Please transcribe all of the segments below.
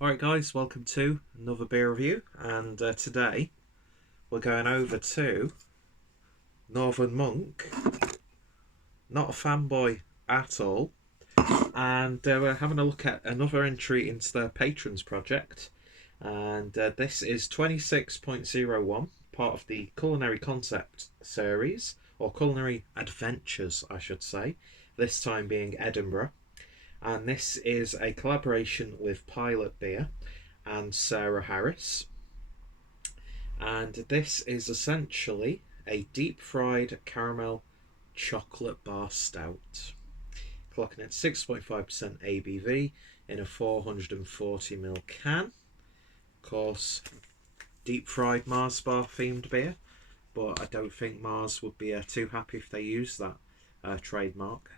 Alright guys, welcome to another beer review, and today we're going over to Northern Monk. Not a fanboy at all, and we're having a look at another entry into their Patrons project, and this is 26.01, part of the Culinary Concept series, or Culinary Adventures I should say, this time being Edinburgh, and this is a collaboration with Pilot Beer and Sarah Harris. And this is essentially a deep fried caramel chocolate bar stout, clocking at 6.5% ABV in a 440ml can. Of course, deep fried Mars bar themed beer, but I don't think Mars would be too happy if they use that trademark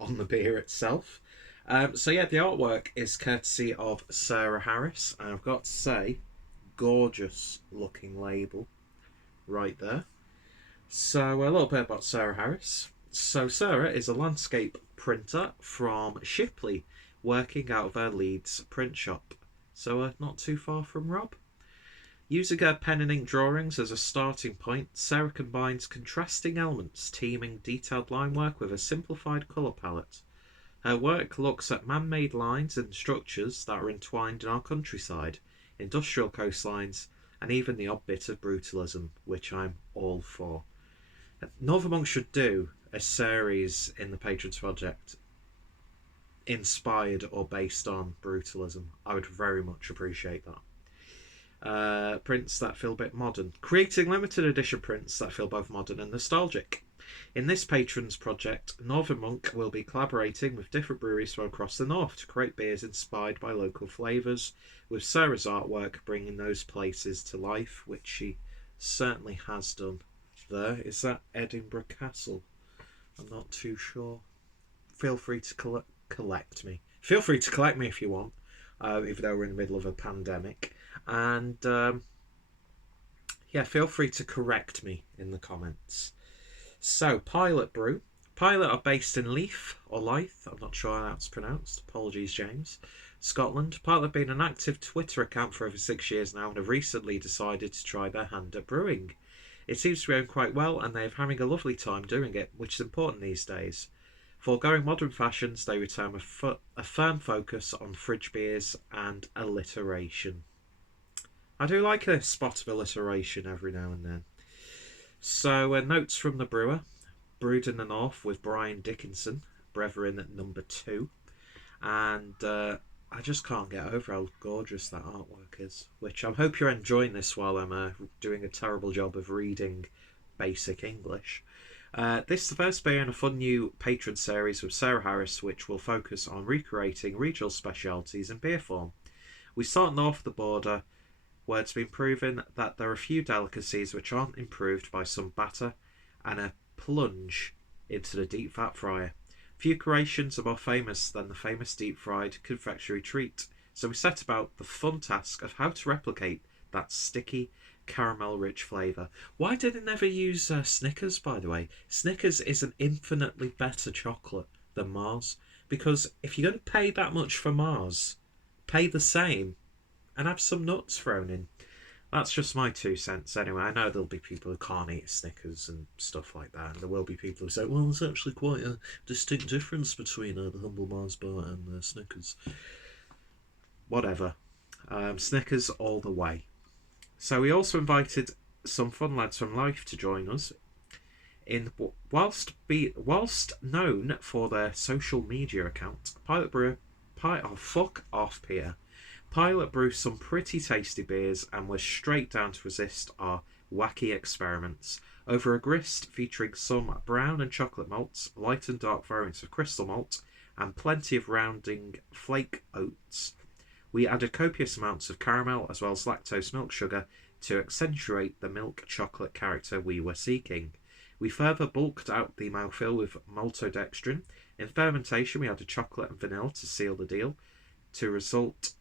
on the beer itself. So yeah, the artwork is courtesy of Sarah Harris, and I've got to say, gorgeous looking label right there. So a little bit about Sarah Harris. So Sarah is a landscape printer from Shipley, working out of her Leeds print shop. So not too far from Rob. Using her pen and ink drawings as a starting point, Sarah combines contrasting elements, teaming detailed line work with a simplified colour palette. Her work looks at man-made lines and structures that are entwined in our countryside, industrial coastlines, and even the odd bit of brutalism, which I'm all for. Northern Monk should do a series in the Patrons Project inspired or based on brutalism. I would very much appreciate that. Prints that feel a bit modern. Creating limited edition prints that feel both modern and nostalgic. In this Patrons project, Northern Monk will be collaborating with different breweries from across the north to create beers inspired by local flavours, with Sarah's artwork bringing those places to life, which she certainly has done. There is that Edinburgh Castle. I'm not too sure. Feel free to collect me. Feel free to collect me if you want, even though we're in the middle of a pandemic. And yeah, feel free to correct me in the comments. So, Pilot Brew. Pilot are based in Leith, or Leith, I'm not sure how that's pronounced. Apologies, James. Scotland. Pilot have been an active Twitter account for over 6 years now and have recently decided to try their hand at brewing. It seems to be going quite well, and they are having a lovely time doing it, which is important these days. Foregoing modern fashions, they return a firm focus on fridge beers and alliteration. I do like a spot of alliteration every now and then. So, notes from the brewer. Brewed in the North with Brian Dickinson, brethren at number 2. And I just can't get over how gorgeous that artwork is. Which I hope you're enjoying this while I'm doing a terrible job of reading basic English. This is the first beer in a fun new patron series with Sarah Harris, which will focus on recreating regional specialities in beer form. We start north of the border, where it's been proven that there are a few delicacies which aren't improved by some batter and a plunge into the deep fat fryer. Few creations are more famous than the famous deep fried confectionery treat, so we set about the fun task of how to replicate that sticky, caramel rich flavour. Why did it never use Snickers, by the way? Snickers is an infinitely better chocolate than Mars, because if you're going to pay that much for Mars, pay the same and have some nuts thrown in. That's just my 2 cents anyway. I know there'll be people who can't eat Snickers and stuff like that, and there will be people who say, well, there's actually quite a distinct difference between the Humble Mars bar and Snickers. Whatever. Snickers all the way. So we also invited some fun lads from Life to join us. Whilst known for their social media account, Pilot Brew... Oh, fuck off, Peter. Pilot brew some pretty tasty beers and was straight down to resist our wacky experiments over a grist featuring some brown and chocolate malts, light and dark variants of crystal malt, and plenty of rounding flake oats. We added copious amounts of caramel as well as lactose milk sugar to accentuate the milk chocolate character we were seeking. We further bulked out the mouthfeel with maltodextrin. In fermentation, we added chocolate and vanilla to seal the deal, to result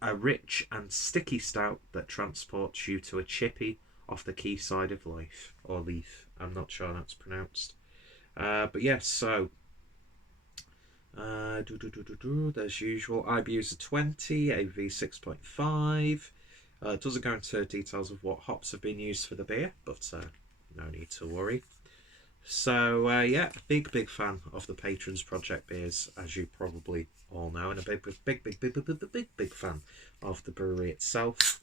a rich and sticky stout that transports you to a chippy off the quayside of life, or Leith. I'm not sure how that's pronounced. But yes, so There's usual. IBUs are 20, ABV 6.5. It doesn't go into details of what hops have been used for the beer, but no need to worry. So yeah, big fan of the Patrons Project beers, as you probably all know, and a big fan of the brewery itself.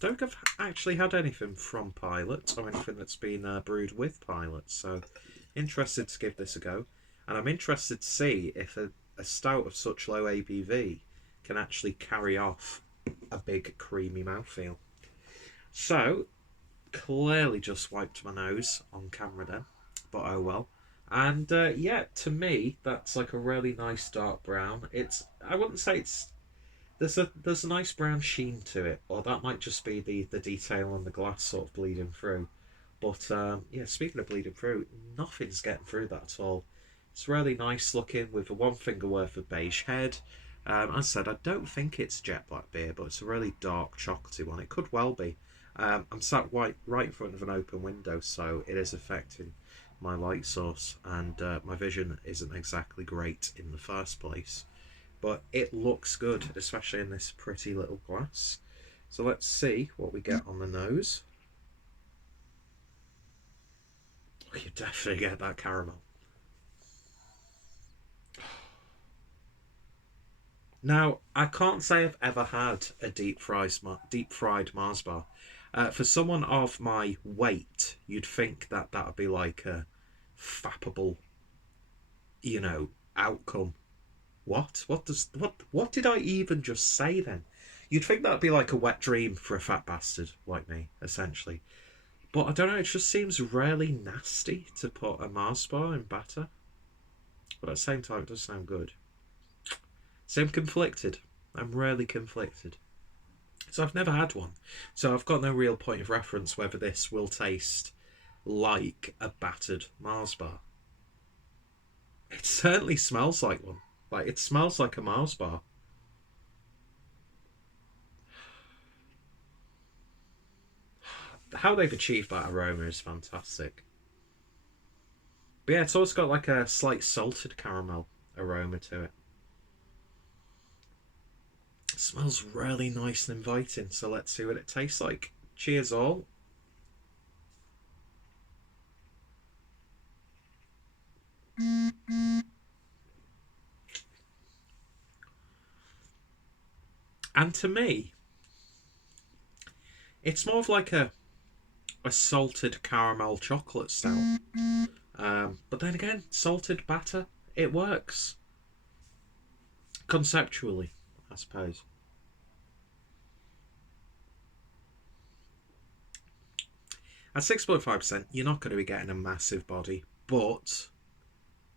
Don't think I've actually had anything from Pilot or anything that's been brewed with Pilot, so interested to give this a go. And I'm interested to see if a stout of such low ABV can actually carry off a big creamy mouthfeel. So, clearly just wiped my nose on camera then, but oh well. And yeah, to me, that's like a really nice dark brown. I wouldn't say it's there's a nice brown sheen to it, or that might just be the detail on the glass sort of bleeding through. But yeah, speaking of bleeding through, nothing's getting through that at all. It's really nice looking with a one finger worth of beige head. As I said, I don't think it's jet black beer, but it's a really dark chocolatey one. It could well be. I'm sat right in front of an open window, so it is affecting my light source, and my vision isn't exactly great in the first place. But it looks good, especially in this pretty little glass. So let's see what we get on the nose. Oh, you definitely get that caramel. Now, I can't say I've ever had a deep fried Mars bar. For someone of my weight, you'd think that that would be like a fappable, outcome. What? What did I even just say then? You'd think that'd be like a wet dream for a fat bastard like me, essentially. But I don't know, it just seems really nasty to put a Mars bar in batter. But at the same time, it does sound good. So I'm conflicted. I'm really conflicted. So I've never had one. So I've got no real point of reference whether this will taste like a battered Mars bar. It certainly smells like one. Like, it smells like a Mars bar. How they've achieved that aroma is fantastic. But yeah, it's also got like a slight salted caramel aroma to it. It smells really nice and inviting, so let's see what it tastes like. Cheers all. And to me, it's more of like a salted caramel chocolate stout. But then again, salted batter, it works. Conceptually, I suppose. At 6.5%, you're not going to be getting a massive body, but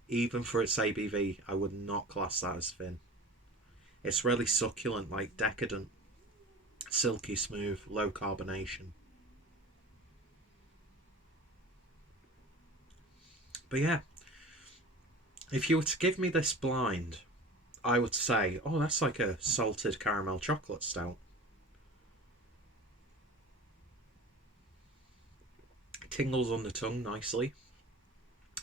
even for its ABV, I would not class that as thin. It's really succulent, like decadent, silky smooth, low carbonation. But yeah, if you were to give me this blind, I would say, oh, that's like a salted caramel chocolate stout. It tingles on the tongue nicely.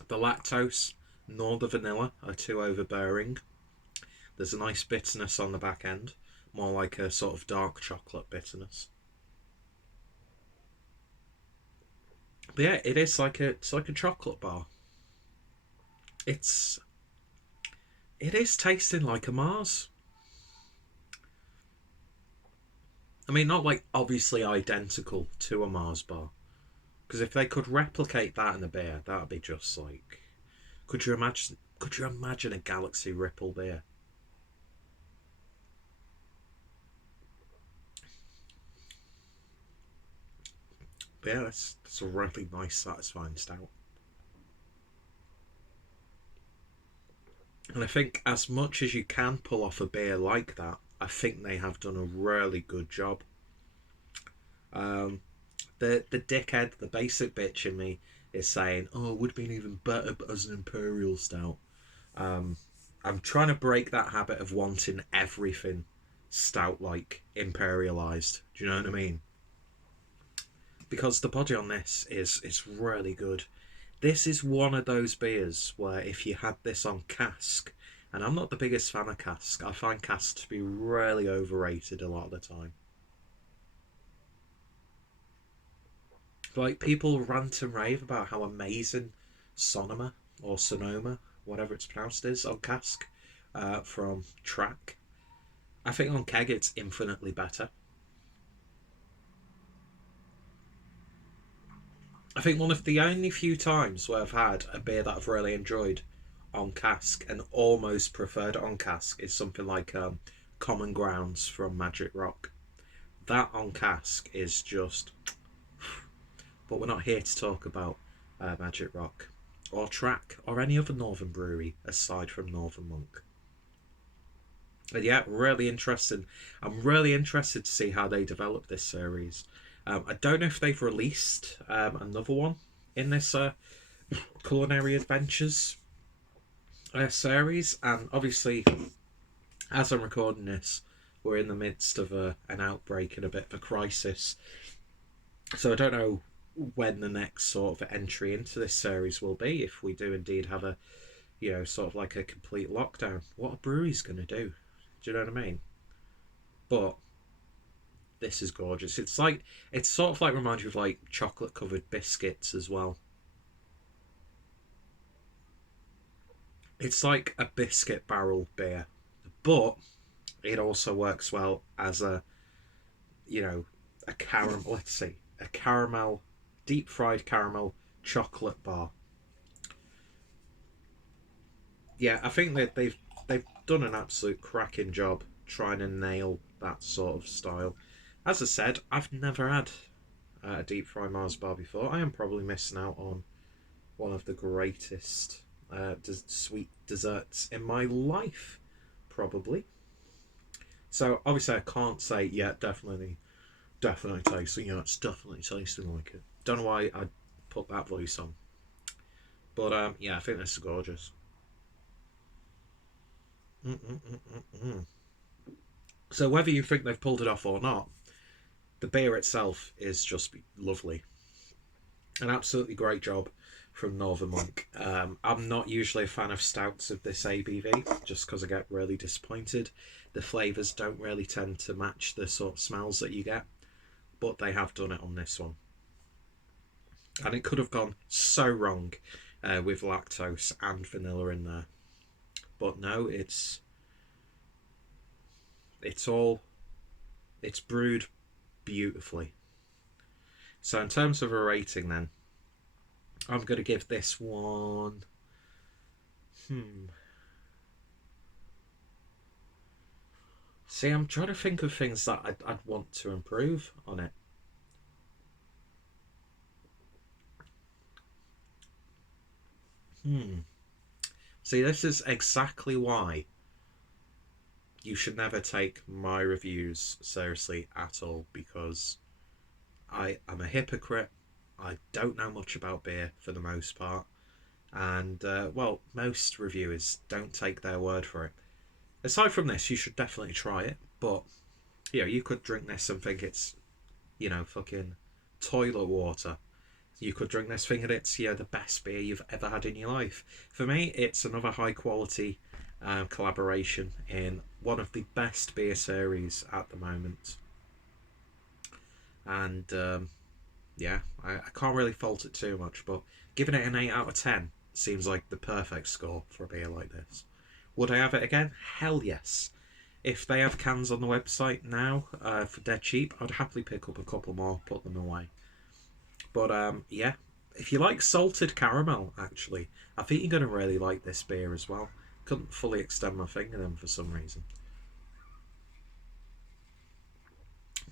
The lactose nor the vanilla are too overbearing. There's a nice bitterness on the back end, more like a sort of dark chocolate bitterness. But yeah, it's like a chocolate bar. It is tasting like a Mars. I mean, not like obviously identical to a Mars bar, because if they could replicate that in a beer, that would be just like. Could you imagine? Could you imagine a Galaxy Ripple beer? But yeah, that's a really nice, satisfying stout. And I think as much as you can pull off a beer like that, I think they have done a really good job. Um, the dickhead, the basic bitch in me is saying, "Oh, it would have been even better as an imperial stout." Um, I'm trying to break that habit of wanting everything stout like imperialized. Do you know what I mean? Because the body on this is really good. This is one of those beers where if you had this on cask And I'm not the biggest fan of cask. I find cask to be really overrated a lot of the time. Like, people rant and rave about how amazing Sonoma or Sonoma, whatever it's pronounced, is on cask from Track. I think on keg it's infinitely better. I think one of the only few times where I've had a beer that I've really enjoyed on cask and almost preferred on cask is something like Common Grounds from Magic Rock. That on cask is just. But we're not here to talk about Magic Rock or Track or any other Northern brewery aside from Northern Monk. But yeah, really interesting. I'm really interested to see how they develop this series. I don't know if they've released another one in this Culinary Adventures series, and obviously, as I'm recording this, we're in the midst of an outbreak and a bit of a crisis. So I don't know when the next sort of entry into this series will be, if we do indeed have a, sort of like a complete lockdown. What a brewery's going to do? Do you know what I mean? But this is gorgeous. It's sort of like reminds you of like chocolate covered biscuits as well. It's like a biscuit barrel beer, but it also works well as a caramel. Let's see, a caramel, deep fried caramel chocolate bar. Yeah, I think that they've done an absolute cracking job trying to nail that sort of style. As I said, I've never had a deep fried Mars bar before. I am probably missing out on one of the greatest sweet desserts in my life, probably. So obviously I can't say definitely tasting. It's definitely tasting like it. Don't know why I put that voice on, but yeah, I think this is gorgeous. Mm-mm-mm-mm-mm. So whether you think they've pulled it off or not, the beer itself is just lovely. An absolutely great job from Northern Monk. I'm not usually a fan of stouts of this ABV, just because I get really disappointed. The flavours don't really tend to match the sort of smells that you get, but they have done it on this one. And it could have gone so wrong with lactose and vanilla in there. But no, it's brewed beautifully. So in terms of a rating then, I'm going to give this one... See, I'm trying to think of things that I'd want to improve on it. See, this is exactly why you should never take my reviews seriously at all, because I am a hypocrite. I don't know much about beer for the most part, and well, most reviewers don't take their word for it. Aside from this, you should definitely try it, but you could drink this and think it's fucking toilet water. You could drink this thinking it's the best beer you've ever had in your life. For me, it's another high quality collaboration in one of the best beer series at the moment. And I can't really fault it too much, but giving it an 8 out of 10 seems like the perfect score for a beer like this. Would I have it again? Hell yes. If they have cans on the website now for dead cheap, I'd happily pick up a couple more, put them away. But if you like salted caramel, actually, I think you're going to really like this beer as well. Couldn't fully extend my finger then for some reason.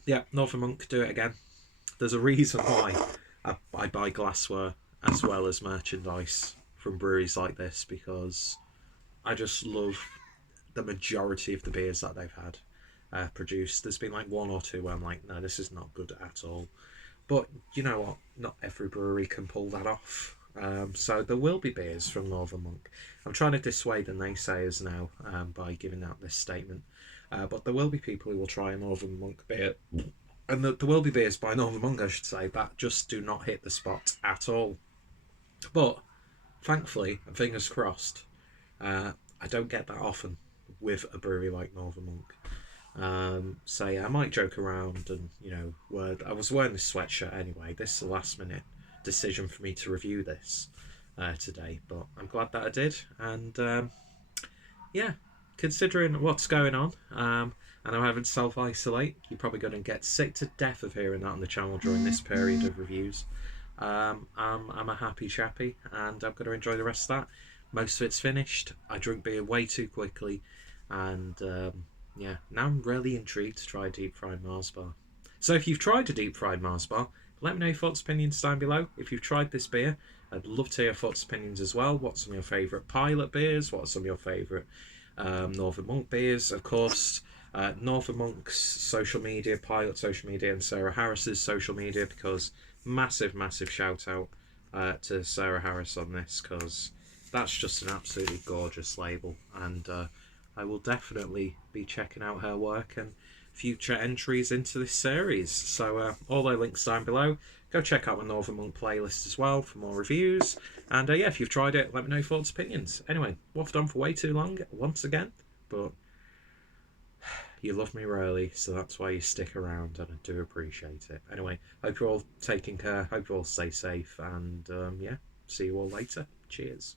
Yeah, Northern Monk, do it again. There's a reason why I buy glassware as well as merchandise from breweries like this, because I just love the majority of the beers that they've had produced. There's been like one or two where I'm like, no, this is not good at all. But you know what? Not every brewery can pull that off. So there will be beers from Northern Monk. I'm trying to dissuade the naysayers now by giving out this statement. But there will be people who will try a Northern Monk beer. And there will be beers by Northern Monk, I should say, that just do not hit the spot at all. But, thankfully, and fingers crossed, I don't get that often with a brewery like Northern Monk. So yeah, I might joke around and I was wearing this sweatshirt anyway. This is a last minute decision for me to review this today, but I'm glad that I did. And yeah, considering what's going on, and I'm having to self isolate, you're probably going to get sick to death of hearing that on the channel during this period of reviews. I'm a happy chappy, and I'm going to enjoy the rest of that. Most of it's finished. I drink beer way too quickly, and yeah, now I'm really intrigued to try a deep fried Mars bar. So if you've tried a deep fried Mars bar, let me know your thoughts, opinions down below. If you've tried this beer, I'd love to hear your thoughts, opinions as well. What's some of your favourite Pilot beers? What are some of your favourite Northern Monk beers? Of course, Northern Monk's social media, Pilot social media, and Sarah Harris's social media, because massive shout out to Sarah Harris on this, because that's just an absolutely gorgeous label, and I will definitely be checking out her work and future entries into this series. So all the links down below. Go check out my Northern Monk playlist as well for more reviews. And yeah, if you've tried it, let me know your thoughts, opinions. Anyway, waffled on for way too long once again, but you love me really, so that's why you stick around, and I do appreciate it. Anyway, hope you're all taking care, hope you all stay safe, and yeah, see you all later. Cheers.